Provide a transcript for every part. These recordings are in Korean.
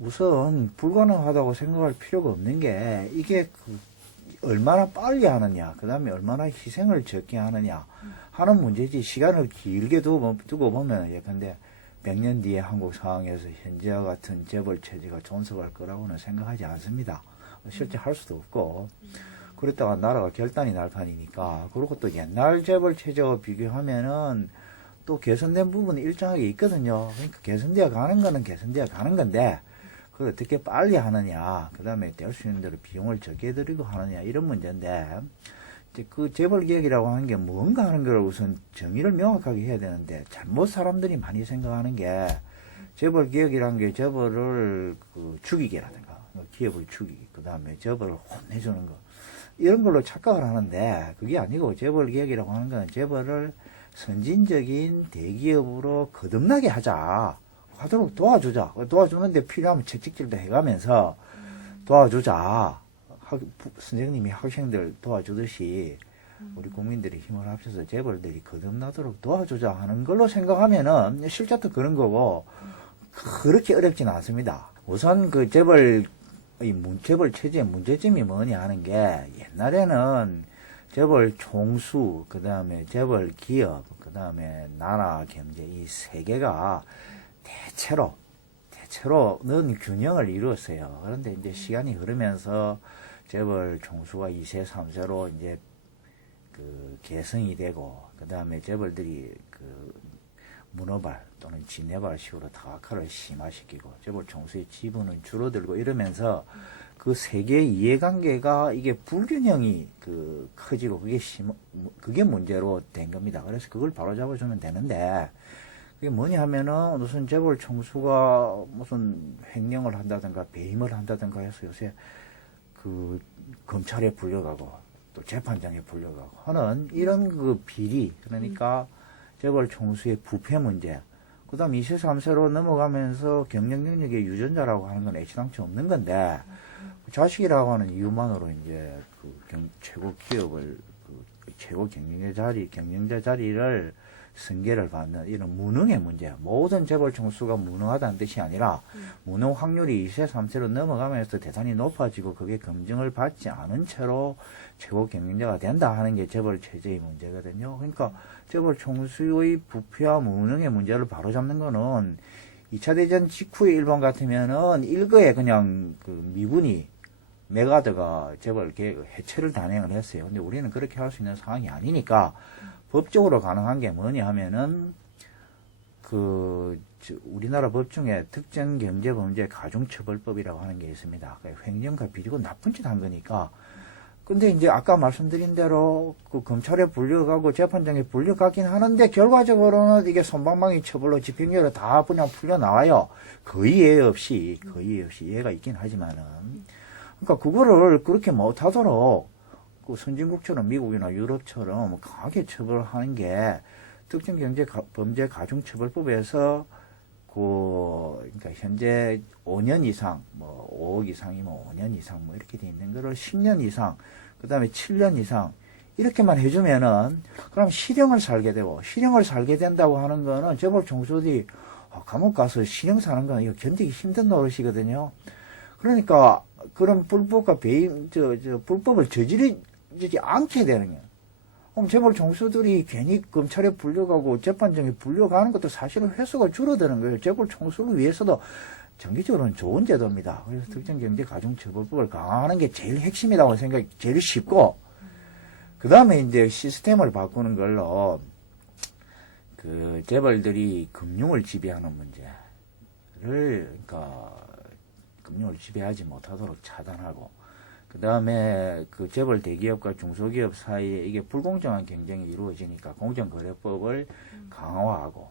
우선 불가능하다고 생각할 필요가 없는 게 이게 얼마나 빨리 하느냐, 그 다음에 얼마나 희생을 적게 하느냐 하는 문제지. 시간을 길게 두고 보면 예컨대 100년 뒤에 한국 상황에서 현재와 같은 재벌 체제가 존속할 거라고는 생각하지 않습니다. 실제 할 수도 없고, 그랬다가 나라가 결단이 날 판이니까. 그리고 또 옛날 재벌 체제와 비교하면은 또 개선된 부분이 일정하게 있거든요. 그러니까 개선되어 가는 거는 개선되어 가는 건데, 그걸 어떻게 빨리 하느냐, 그 다음에 될 수 있는 대로 비용을 적게 들이고 하느냐, 이런 문제인데, 이제 그 재벌 개혁이라고 하는 게 뭔가 하는 걸 우선 정의를 명확하게 해야 되는데, 잘못 사람들이 많이 생각하는 게, 재벌 개혁이라는 게 재벌을 죽이기라든가, 기업을 죽이기, 그 다음에 재벌을 혼내주는 거, 이런 걸로 착각을 하는데, 그게 아니고 재벌 개혁이라고 하는 건 재벌을 선진적인 대기업으로 거듭나게 하도록 도와주자. 도와주는데 필요하면 채찍질도 해가면서 도와주자. 선생님이 학생들 도와주듯이 우리 국민들이 힘을 합쳐서 재벌들이 거듭나도록 도와주자 하는 걸로 생각하면은 실제도 그런 거고, 그렇게 어렵지는 않습니다. 우선 그 재벌 체제의 문제점이 뭐냐 하는 게, 옛날에는 재벌 총수, 그 다음에 재벌 기업, 그 다음에 나라 경제, 이 세 개가 대체로는 균형을 이루었어요. 그런데 이제 시간이 흐르면서 재벌 총수가 2세, 3세로 이제 개성이 되고, 그 다음에 재벌들이 문어발 또는 지네발식으로 다각화를 심화시키고, 재벌 총수의 지분은 줄어들고 이러면서 그 세계의 이해관계가 이게 불균형이 커지고 그게 문제로 된 겁니다. 그래서 그걸 바로잡아주면 되는데, 그게 뭐냐 하면은 우선 재벌 총수가 무슨 횡령을 한다든가 배임을 한다든가 해서 요새 검찰에 불려가고 또 재판장에 불려가고 하는 이런 비리, 그러니까 재벌 총수의 부패 문제, 그 다음 2세, 3세로 넘어가면서 경영 능력의 유전자라고 하는 건 애시당초 없는 건데, 자식이라고 하는 이유만으로 이제 최고 기업을, 최고 경영자 자리를 승계를 받는 이런 무능의 문제. 모든 재벌 총수가 무능하다는 뜻이 아니라, 무능 확률이 2세, 3세로 넘어가면서 대단히 높아지고 그게 검증을 받지 않은 채로 최고 경영자가 된다 하는 게 재벌 체제의 문제거든요. 그러니까 재벌 총수의 부패와 무능의 문제를 바로잡는 거는 2차 대전 직후의 일본 같으면은 일거에 그냥 미군이 메가드가 재벌 개혁 해체를 단행을 했어요. 근데 우리는 그렇게 할 수 있는 상황이 아니니까 법적으로 가능한 게 뭐냐 하면은 우리나라 법 중에 특정경제범죄 가중처벌법이라고 하는 게 있습니다. 횡령과 비리고 나쁜 짓 한 거니까. 근데 이제 아까 말씀드린 대로 검찰에 불려가고 재판장에 불려가긴 하는데, 결과적으로는 이게 솜방망이 처벌로 집행유예로 다 그냥 풀려나와요. 거의 예외 없이 예외가 있긴 하지만은. 그러니까 그거를 그렇게 못하도록 선진국처럼 미국이나 유럽처럼 강하게 처벌하는 게 특정경제범죄 가중처벌법에서 그러니까 현재 5년 이상, 5억 이상이면 5년 이상 이렇게 돼 있는 거를 10년 이상, 그 다음에 7년 이상 이렇게만 해주면은, 그럼 실형을 살게 되고, 실형을 살게 된다고 하는 거는 재벌 총수들이 감옥 가서 실형 사는 건 이거 견디기 힘든 노릇이거든요. 그러니까 그런 불법과 불법을 저지르지 않게 되는 거예요. 그럼 재벌 총수들이 괜히 검찰에 불려가고 재판장에 불려가는 것도 사실은 횟수가 줄어드는 거예요. 재벌 총수를 위해서도 정기적으로는 좋은 제도입니다. 그래서 특정경제가중처벌법을 강화하는 게 제일 핵심이라고 생각이 제일 쉽고, 그 다음에 이제 시스템을 바꾸는 걸로 재벌들이 금융을 지배하는 문제를, 그러니까 금융을 지배하지 못하도록 차단하고, 그 다음에 재벌 대기업과 중소기업 사이에 이게 불공정한 경쟁이 이루어지니까 공정거래법을 강화하고,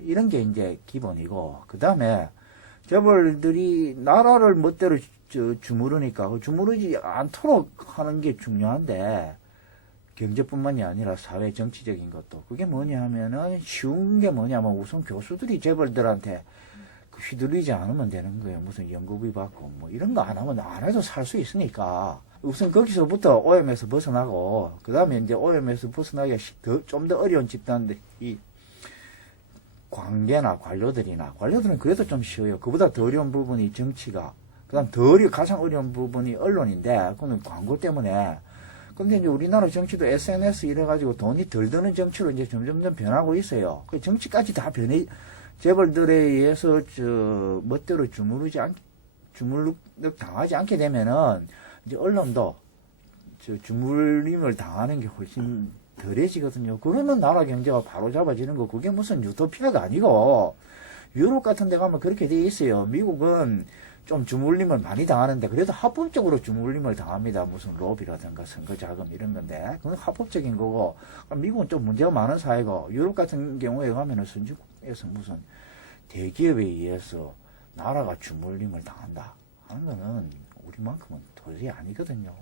이런 게 이제 기본이고, 그 다음에 재벌들이 나라를 멋대로 주무르니까 주무르지 않도록 하는 게 중요한데, 경제뿐만이 아니라 사회 정치적인 것도. 그게 뭐냐 하면은 쉬운 게 뭐냐면 우선 교수들이 재벌들한테 휘둘리지 않으면 되는 거예요. 무슨 연구비 받고 이런 거 안 하면 안 해도 살 수 있으니까 우선 거기서부터 오염에서 벗어나고, 그 다음에 이제 오염에서 벗어나기가 좀 더 어려운 집단들이 관계나 관료들은 그래도 좀 쉬워요. 그보다 더 어려운 부분이 정치가, 그다음 가장 어려운 부분이 언론인데, 그건 광고 때문에. 근데 이제 우리나라 정치도 SNS 이래가지고 돈이 덜 드는 정치로 이제 점점점 변하고 있어요. 그 정치까지 다 재벌들에 의해서 멋대로 주물럭 당하지 않게 되면은 이제 언론도 주물림을 당하는 게 훨씬 덜해지거든요. 그러면 나라 경제가 바로 잡아지는 거, 그게 무슨 유토피아가 아니고, 유럽 같은 데 가면 그렇게 돼 있어요. 미국은 좀 주물림을 많이 당하는데, 그래도 합법적으로 주물림을 당합니다. 무슨 로비라든가 선거자금 이런 건데, 그건 합법적인 거고, 미국은 좀 문제가 많은 사회고, 유럽 같은 경우에 가면은 선진국에서 무슨 대기업에 의해서 나라가 주물림을 당한다 하는 거는 우리만큼은 도저히 아니거든요.